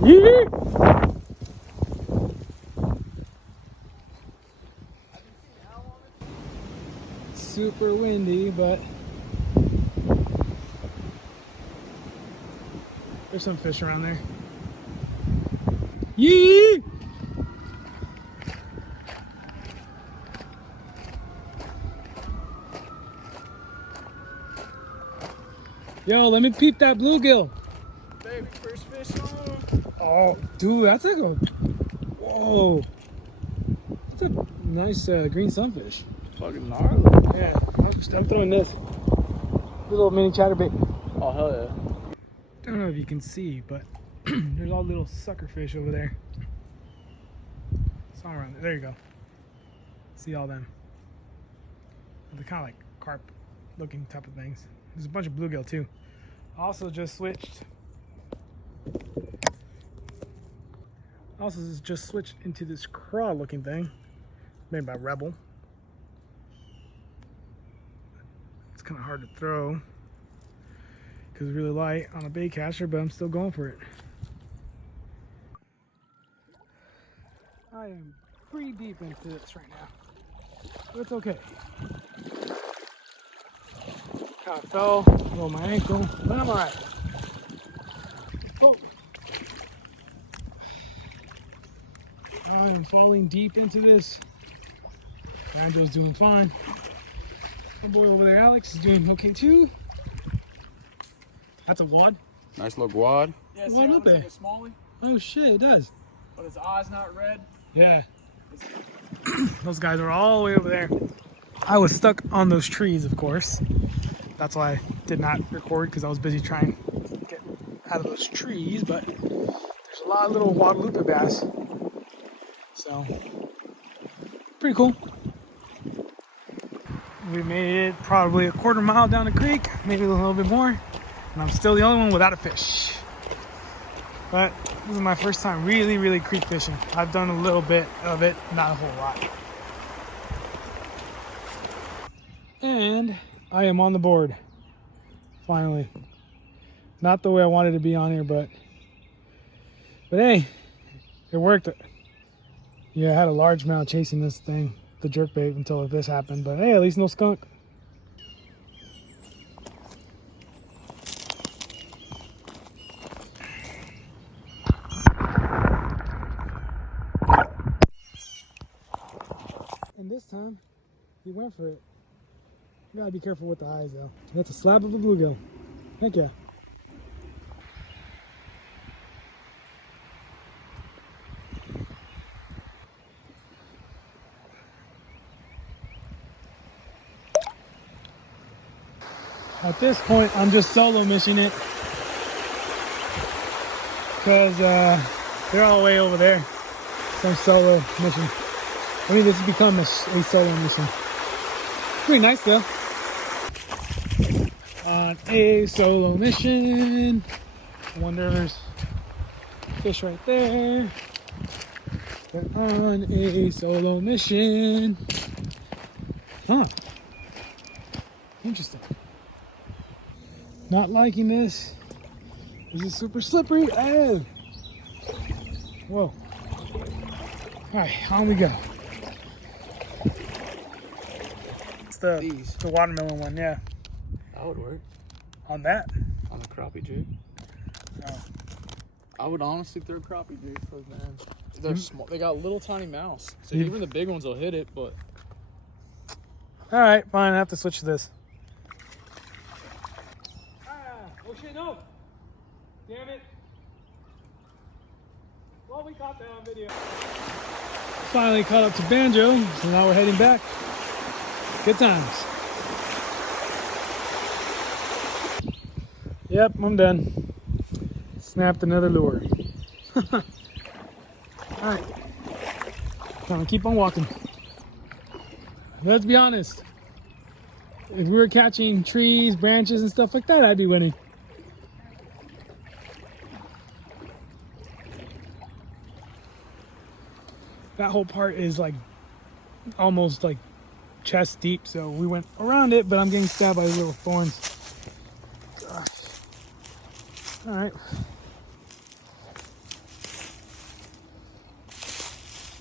Yeet! Super windy, but there's some fish around there. Yee! Yo, let me peep that bluegill. Baby, first fish on. Oh, dude, that's like a, whoa. That's a nice green sunfish. Fucking gnarly. Yeah, I'm throwing this. Little mini chatterbait. Oh, hell yeah. Don't know if you can see, but there's all little sucker fish over there. It's all around there. There you go. See all them. They're kind of like carp looking type of things. There's a bunch of bluegill too. Also just switched into this craw looking thing made by Rebel. It's kind of hard to throw because it's really light on a bait catcher, but I'm still going for it. I am pretty deep into this right now, but it's okay. Kind of fell, rolled my ankle, but I'm alright. Oh, I am falling deep into this. Banjo's doing fine. My boy over there, Alex, is doing okay too. That's a wad. Nice little guad. Yeah, what up there? Like a smallie, Oh shit, it does. but his eye's not red. Yeah. Those guys are all the way over there. I was stuck on those trees, of course. That's why I did not record, because I was busy trying to get out of those trees, but there's a lot of little Guadalupe bass. So, pretty cool. We made it probably a quarter mile down the creek, maybe a little bit more, and I'm still the only one without a fish. But this is my first time really creek fishing. I've done a little bit of it, not a whole lot. And I am on the board, finally. Not the way I wanted to be on here, but hey, it worked. Yeah, I had a large mouth chasing this thing, the jerkbait, until this happened, but hey, at least no skunk. And this time, he went for it. You gotta be careful with the eyes though. That's a slab of a bluegill. Heck yeah. At this point, I'm just solo mishing it. Because they're all the way over there. So I'm solo mission. I mean, this has become a solo mission. Pretty nice though. On a solo mission. I wonder if there's fish right there. We're on a solo mission. Huh. Interesting. Not liking this. This is super slippery. Oh. Whoa. Alright, on we go. It's the watermelon one, yeah. That would work. On that? On a crappie jig. No. I would honestly throw crappie jigs for man. They're small. They got little tiny mouths. So even the big ones will hit it, but. Alright, fine. I have to switch to this. Oh shit, no! Damn it. Well, we caught that on video. Finally caught up to Banjo, so now we're heading back. Good times. Yep, I'm done. Snapped another lure. Alright. Time to keep on walking. Let's be honest. If we were catching trees, branches, and stuff like that, I'd be winning. That whole part is like almost like chest deep, so we went around it, but I'm getting stabbed by little thorns. Gosh. All right.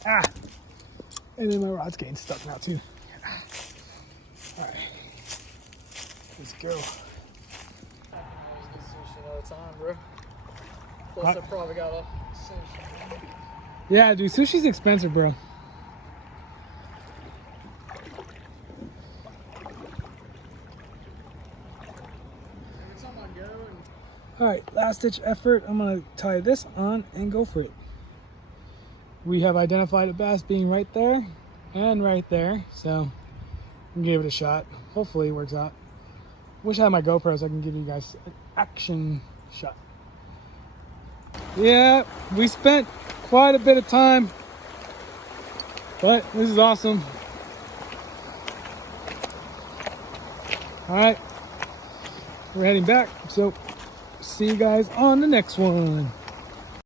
Ah! And then my rod's getting stuck now too. Alright. Let's go. Always get sushi another time, bro. Plus, I probably got a sushi. Yeah, dude, sushi's expensive, bro. Every time I go and Alright, last ditch effort. I'm gonna tie this on and go for it. We have identified a bass being right there and right there, so I'm gonna give it a shot. Hopefully it works out. Wish I had my GoPro so I can give you guys an action shot. Yeah, we spent quite a bit of time, but this is awesome. All right, we're heading back, so see you guys on the next one.